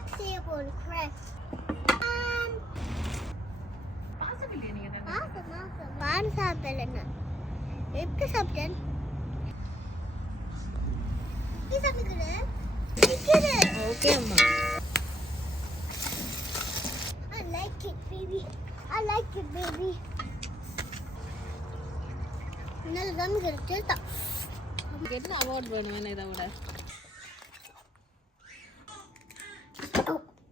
crabs airborne crabs. பால் சாப்பிடலன்னா எப்படி சாப்பிட்டேன்? ஓகே அம்மா. I like it, baby. I like it, baby. நல்ல சமைக்கிற டேஸ்டா. என்ன அவார்ட் வேணும் இதை விட?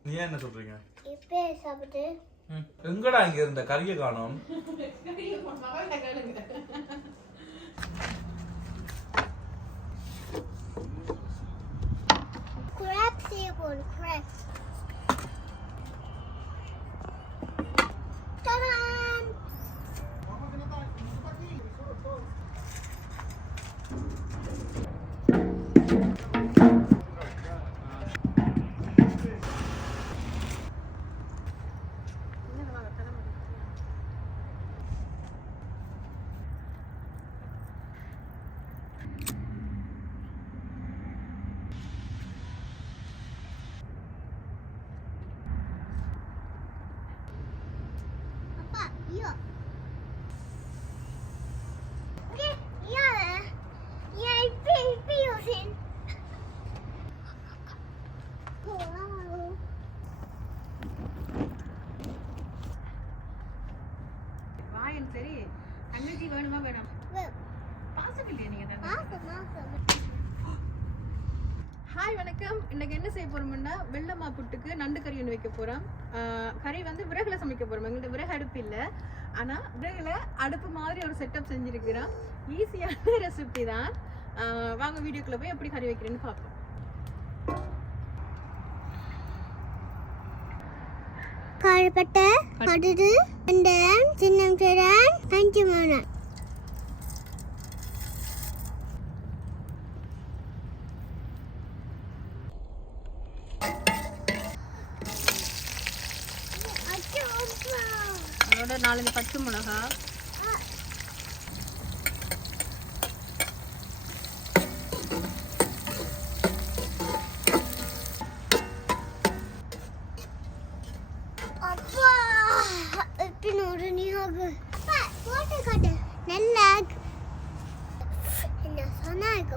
நீ என்ன சொல்றீங்க? இப்பே சாப்பிட்டு எங்கடா இங்க இருந்த கறியை காணோம்? crabs airborne crabs. Ta-da! Ja. Okay, ja. Ja, ik ben zin. Wow. வாயன் சரி. அண்ணாச்சி வேணுமா வேணாம்? பாசம் இல்லையா நீங்க? ஹாய் வணக்கம். இன்னைக்கு என்ன செய்ய போறோம்னா வெள்ளமா புட்டுக்கு நண்டு கறி ஒன்று வைக்க போறோம். கறி வந்து விறகுல சமைக்க போறோம். எங்கள்கிட்ட விறகு அடுப்பு இல்லை, ஆனா விறகுல அடுப்பு மாதிரி ஒரு செட்டப் செஞ்சிருக்கிறோம். ஈஸியான ரெசிபி தான். வாங்க வீடியோக்குள்ள போய் எப்படி கறி வைக்கிறேன்னு பார்ப்போம். காரப்பட்டை, கடுகு, வெந்தயம், சின்ன வெங்காயம், பச்சை மிளகாய். அதோட 4 பச்சை மிளகா, அப்பா எத்தனோட நீங்க அப்பா போட்டு காட்டு நல்லா என்ன சொன்னாங்க?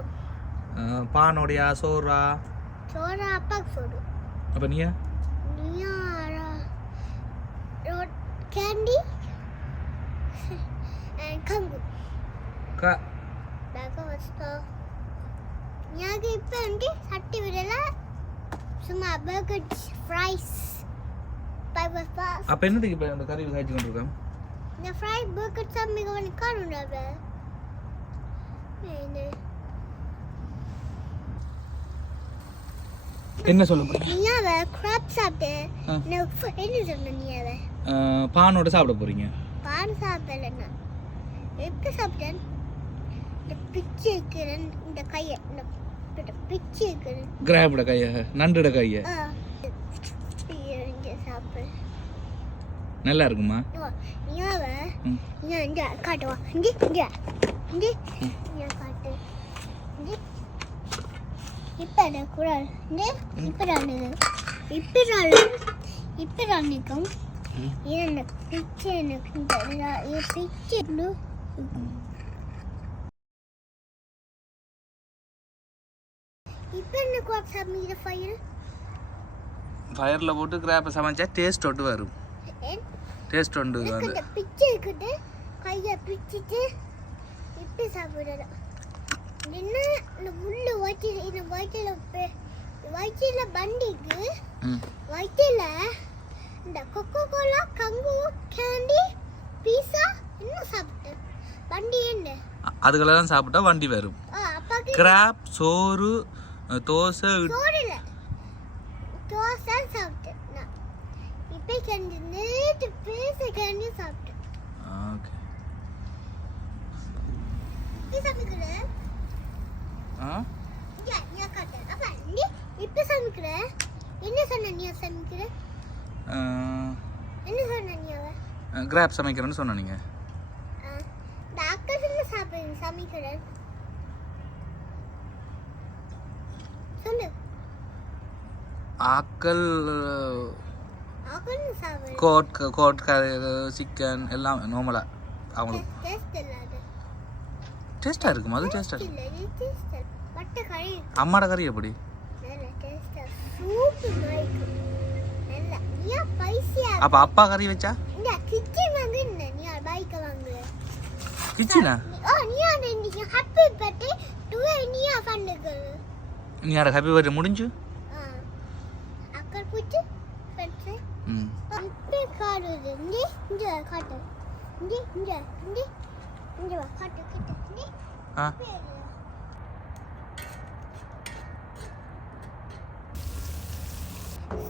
பானோடியா சோறா? சோறா அப்பாக்கு சோறு. அப்ப நீயா? Candy and kangu. Ka. Baga vasto. Nyaga ippe unge satti vidala suma burgers, fries. Five fast. அப்ப என்னதுக்கு இப்ப அந்த கறி காய்ச்சி கொண்டிருக்கோம்? Na fry burger sammi gavani karuna ba. Ne. என்ன சொல்ல போறீங்க? நீயாவே crab சாப்பிட்டு என்ன சொன்ன நீயாவே? பானோட சாப்பிட போறீங்க? பான் சாப்பிடலன்னா எப்படி சாப்பிட்டேன்? இந்த பிச்சு இருக்கிறேன் இந்த கையை இந்த பிச்சு இருக்கிறேன். கிராபோட கையா? நண்டோட கையா? இங்கே சாப்பிடு. நல்லா இருக்குமா? நீயாவே இங்கே காட்டுவா. இங்கே இங்கே இங்கே இங்கே காட்டு. இங்கே இப்போ என்ன குரல்? இங்கே இப்போ ராணிக்கும் என்ன பிச்சு எனக்கு இந்த பிச்சு இப்போ என்ன குவாப் சமைக்கிற ஃபயர்ல போட்டு கிராப்பை சமைச்சா டேஸ்ட் ஒட்டு வரும். டேஸ்ட் ஒன்று இந்த பிச்சு இருக்குது கையை பிச்சுட்டு இப்படி சாப்பிடலாம். என்ன இந்த முள்ளு வயிற்றில் பண்டிக்கு வயிற்றில் இந்த கொக்கோ கோலா, கங்கு, கேண்டி, பீஸா இன்னும் சாப்பிட்டேன். வண்டி என்ன அதுகளெல்லாம் சாப்பிட்டா வண்டி வரும். கிராப், சோறு, தோசை. சோறு இல்லை, தோசை சாப்பிட்டேன் நான். இப்போ கேண்டி நேற்று பேச கேண்டி சாப்பிட்டேன். ஓகே. சமைக்கிறேன். இப்போ சமைக்கிறேன். என்ன சொன்ன நீ சமைக்கிற? என்ன சொன்ன நீ? கிராப் சமைக்கிறேன்னு சொன்ன நீங்க. டாக்டர் என்ன சாப்பிடுறீங்க சமைக்கிறேன் சொல்லு. ஆக்கள் அவன் சாப்பிடு கோட் சிக்கன் எல்லாம் நார்மலாக அவங்களுக்கு டேஸ்ட் இல்லாது டேஸ்ட்டாக இருக்கும். அது டேஸ்ட்டாக இல்ல இது டேஸ்ட் பட்ட கறி அம்மாட கறி எப்படி? நல்ல டேஸ்ட் சூப்பர் மைக் நல்ல நீ பைசியா அப்போ அப்பா கறி வச்சா இந்த கிச்சன் வாங்க நீ பைக் வாங்கு கிச்சனா? நீ நீ ஹாப்பி பர்த்டே டு நீ பண்ணுங்க நீ யார ஹாப்பி பர்த்டே முடிஞ்சு அக்கா குச்சி பர்த்டே ஹாப்பி கார்டு இந்த காட்டு இந்த வா காட்டு கிட்ட ஆ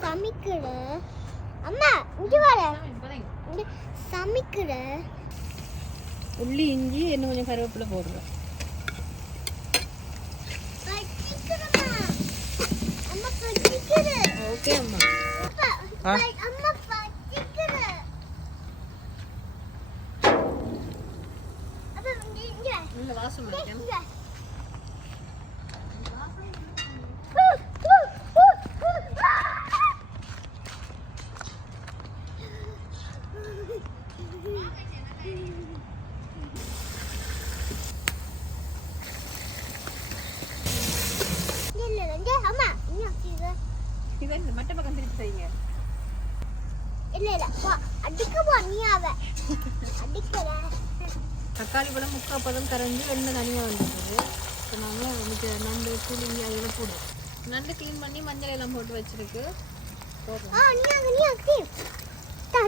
சமைக்கிற அம்மா இங்க வர சமைக்கிற உள்ளி இஞ்சி இன்னும் கொஞ்சம் கருவேப்பிலை போடுறேன். அம்மா பச்சிக்கிற ஓகே அம்மா. அம்மா பச்சிக்கிற அப்ப இங்க இந்த வாசம் இருக்கேன். அம்மா இதை இந்த மட்டை பக்கம் திருப்பி செய்யுங்க. இல்ல வா அடிக்க போ நீ அவ அடிக்கற தக்காளி பழம் முக்கால் பதம் கரைஞ்சி எண்ணெய் தனியாக வந்துடுது. இப்போ நாங்கள் வந்துட்டு நண்டு புளிங்கி அதில் போடுவோம். நண்டு க்ளீன் பண்ணி மஞ்சள் எல்லாம் போட்டு வச்சிருக்கு போடுறோம். நீ அங்க டா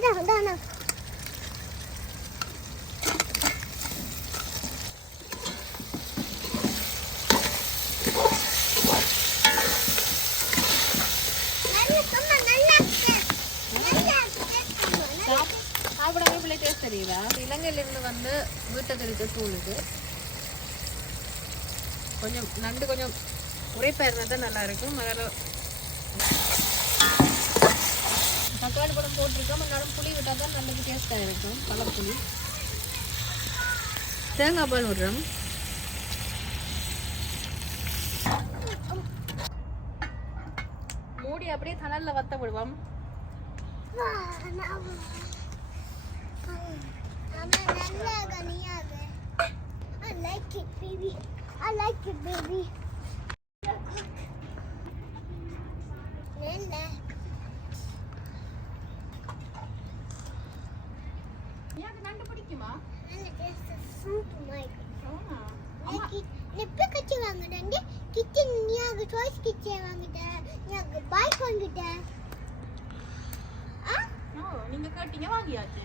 சாப்பிடாம பிள்ளை டேஸ்ட் தெரியுதா? இலங்கையிலிருந்து வந்து வீட்டை தெரிஞ்ச தூள் இது. கொஞ்சம் நண்டு கொஞ்சம் உரைப்பாக இருந்தால் தான் நல்லா இருக்கும். அதில் தக்காளி பழம் போட்டிருக்கோம். முன்னாடி புளி விட்டால் தான் நண்டுக்கு டேஸ்ட்டாக இருக்கும். பழப்புளி தேங்காய் பால் விடுறோம். மூடி அப்படியே தணலில் வத்த விடுவோம். I like it, baby. I like it, baby. Nella. எனக்கு நண்டு பிடிக்குமா? Nella, there's a fruit, Mike. நெப்ப கச்சி வாங்கிட்டேன். கிச்சன் நீங்க சாய்ஸ் கிச்சன் வாங்கிட்டேன். நீங்க பைக் வாங்கிட்டேன். நீங்க கேட்டீங்க வாங்கியாச்சு.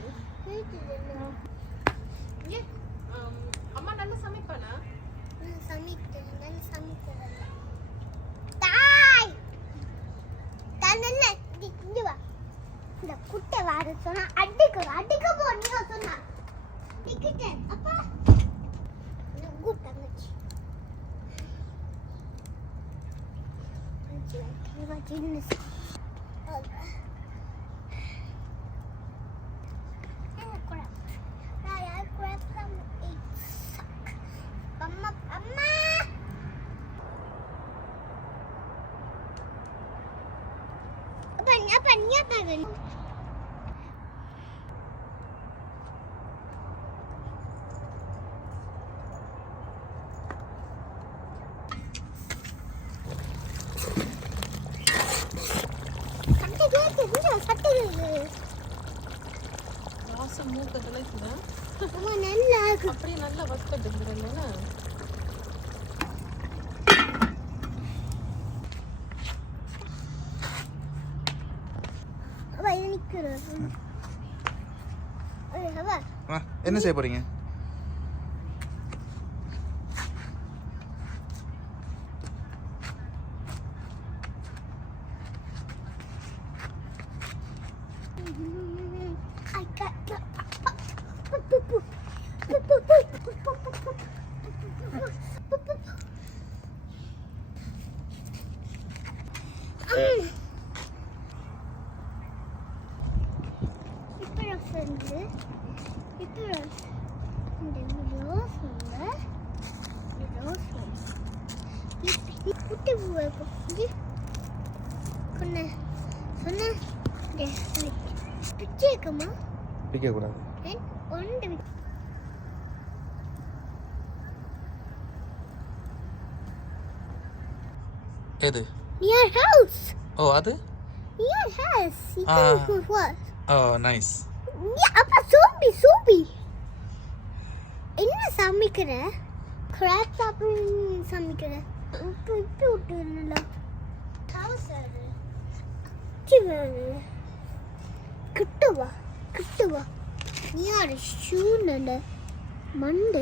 அம்மா நல்லா சமைப்பானா? நான் சமைக்கிறேன். தாய் தன்னல்ல இங்க வா. இந்த குட்டை வாட சொன்னா அடிக்க போ நீ சொன்னா. டிக்கெட் அப்பா. குட் தங்கச்சி. ஜின்னஸ். வாசம் மூக்கத்துல இருக்குதா? நல்லா இருக்கு. அப்படியே நல்லா வஸ்கட்டு இல்லைன்னா என்ன செய்ய போறீங்க? சொன்னேன் சொன்னேன் பிச்சை இருக்குமா பிடிக்கக்கூடாது. ஒன்று எது? your house ஓ அது? your house you Ah. can go what O nice. அப்பா சோம்பி என்ன சமைக்கிற கிராப் சாப்பிட்டு சமைக்கிற உப்பு உப்பு விட்டுருல கிட்டுவா நீ யாரு ஷூனல மண்டு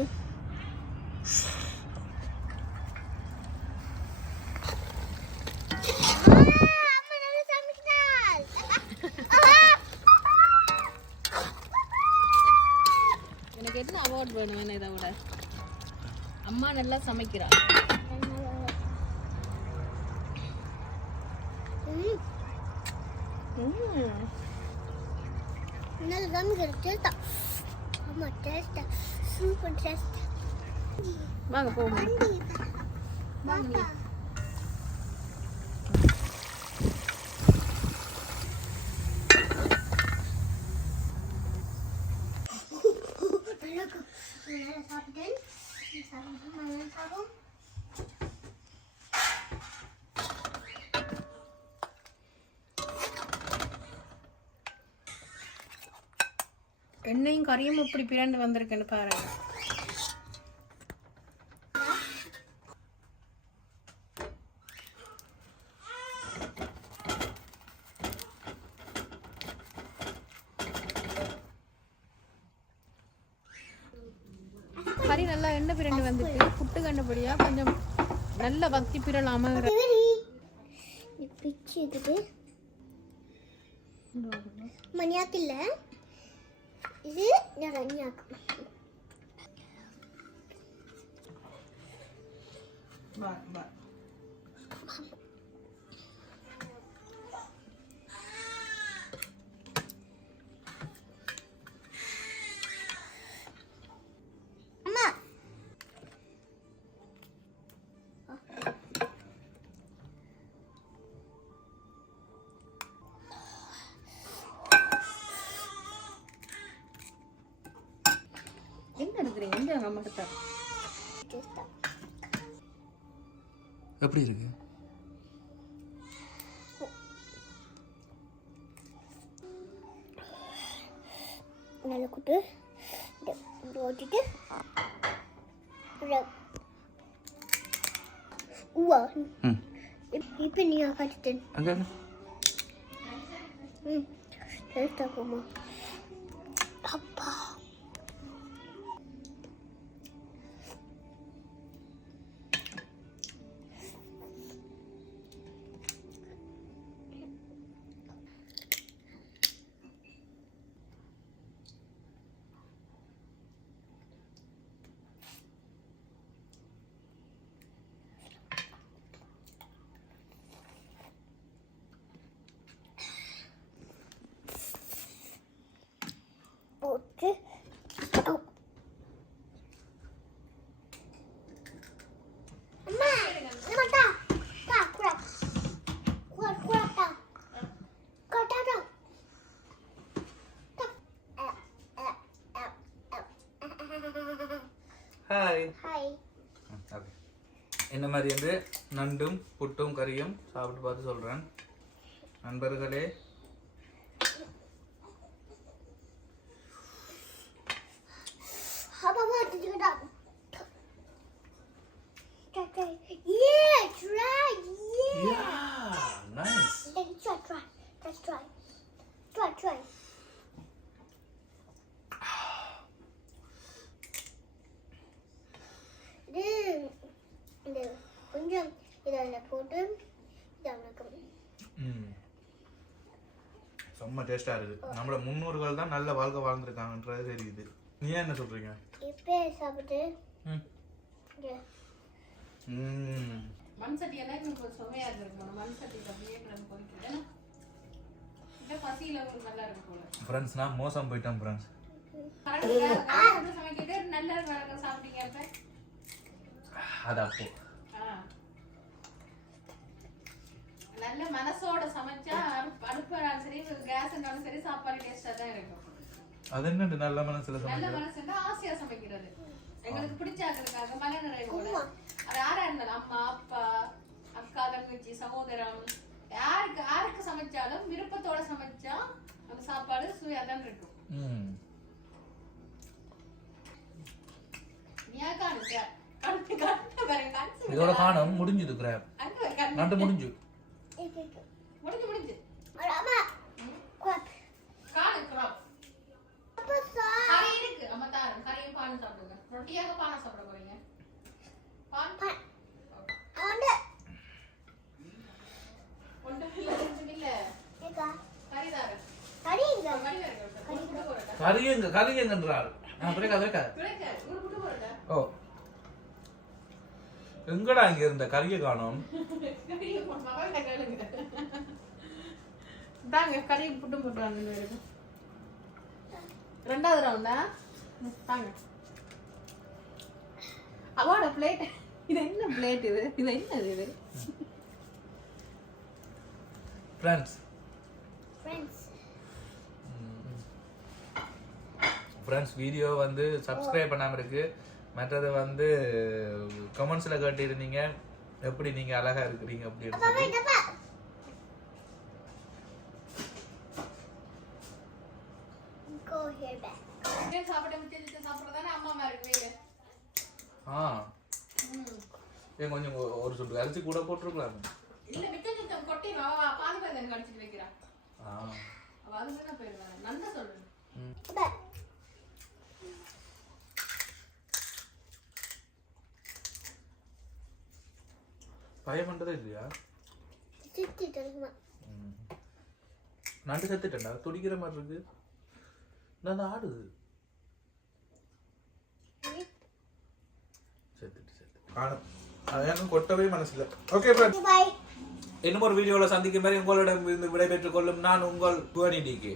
எனக்கு என்ன அவார்ட் வேணும் இதை விட? அம்மா நல்லா சமைக்கிறா. நல்லா சமைக்கிற டேஸ்டா ஆமா டேஸ்டா சூப்பர் டேஸ்ட் வாங்க போவோம். வாங்க எண்ணெயும் கறியும் இப்படி பிறண்டு வந்திருக்குன்னு பாருங்க. கறி நல்லா எண்ணெய் பிறண்டு வந்துட்டு புட்டு கண்டபடியா கொஞ்சம் நல்ல பக்தி பிறலாம பிச்சு இருக்குது மணியாக்கு இல்லை இது ரன்யாக்கு அம்மா என்ன எடுக்கிறீங்க? இந்த அம்மா கிட்ட எப்படி இருக்கு? நல்லா கூட்டு ஓட்டிட்டு உவா இப்போ நீ காட்டுட்டேன் அங்கே டேஸ்டாக போமா அப்பா போட்டு அம்மா நம்ம டா டா குரா குரா குரா டா கட்டா டா ஹாய். Hi okay. இந்த மாதிரி வந்து நண்டும் புட்டும் கறியும் சாப்பிட்டு பார்த்து சொல்கிறேன். நண்பர்களே, how about you do that? Yeah, try. Yeah. Nice. Let's try. Let's try. Try. இது கொஞ்சம் இதில் போட்டு செம்ம டேஸ்டாக இருக்குது. நம்மளோட முன்னோர்கள் தான் நல்ல வாழ்க்கை வாழ்ந்துருக்காங்கன்றது தெரியுது. நீ என்ன சொல்கிறீங்க? இப்போ சாப்பிட்டு மண் சட்டி எல்லாம் சுவையா இருக்கும். மண் சட்டி அப்படியே பொறிக்கிறேன். பசியில உங்களுக்கு நல்லா இருக்கும் போல. ஃப்ரெண்ட்ஸ், நான் மோசம் போயிட்டேன் ஃப்ரெண்ட்ஸ். சமைக்கிட்டு நல்ல வழக்கம் சாப்பிட்டீங்க அப்ப அது அப்போ நல்ல மனசோட சமைச்சா அடுப்பாலும் சரி கேஸ் இருந்தாலும் சரி சாப்பாடு டேஸ்டா தான் இருக்கும். அது என்ன நல்ல மனசுல நல்ல சமைக்கிறது? மனசுன்னா ஆசையா சமைக்கிறது. எங்களுக்கு பிடிச்சாக்கிறதுக்காக மன நிறைவோட. அது யாரா இருந்தாலும் அம்மா அப்பா அக்கா தங்கச்சி சகோதரம் யாருக்கு சமைச்சாலும் விருப்பத்தோட சமைச்சா அந்த சாப்பாடு சுவையா தான் இருக்கும். இதோட காணம் முடிஞ்சது கிராப். நண்டு முடிஞ்சு. முடிஞ்சு. அம்மா காணு கிராப். கறி இருக்கு. அம்மா தாரம் கறியும் பாலும் சாப்பிடுங்க. ரொட்டியாக பானை சாப்பிட போறீங்க. பான். ஒன்று இல்ல. கறி தாரம். கரியங்கன்றாள். ஓ எங்கடா இங்க இருந்த கரிய காணோம். தாங்க கறி புட்டு போட்டுறாங்க. ரெண்டாவது ரவுண்டா தாங்க. அவாட பிளேட். இது என்ன பிளேட் இது என்னது இது? ஃப்ரெண்ட்ஸ் வீடியோ வந்து சப்ஸ்கிரைப் பண்ணாம இருக்கு. மற்றது வந்து கமெண்ட்ஸ்ல கேட்டிருந்தீங்க எப்படி நீங்க அழகா இருக்கிறீங்க அப்படின்னு சொல்லி. கொஞ்சம் ஒரு சொட்டு அரிசி கூட போட்டுருக்கலாம். இல்ல மிச்சம் கொட்டி பாதி பாதி கடிச்சிட்டு வைக்கிறா. அது என்ன பேர் நல்லா சொல்றேன். பயம் பண்றதே இல்லையா? நண்டு செத்துட்டா துடிக்கிற மாதிரி இருக்கு. நான் ஆடுது செத்துட்டு கொட்டவே மனசுல. ஓகே ஃப்ரெண்ட்ஸ், இன்னும் ஒரு வீடியோல சந்திக்கும் வரை உங்களிடம் விடைபெற்றுக் கொள்ளும் நான் உங்கள் புவனி டிகே.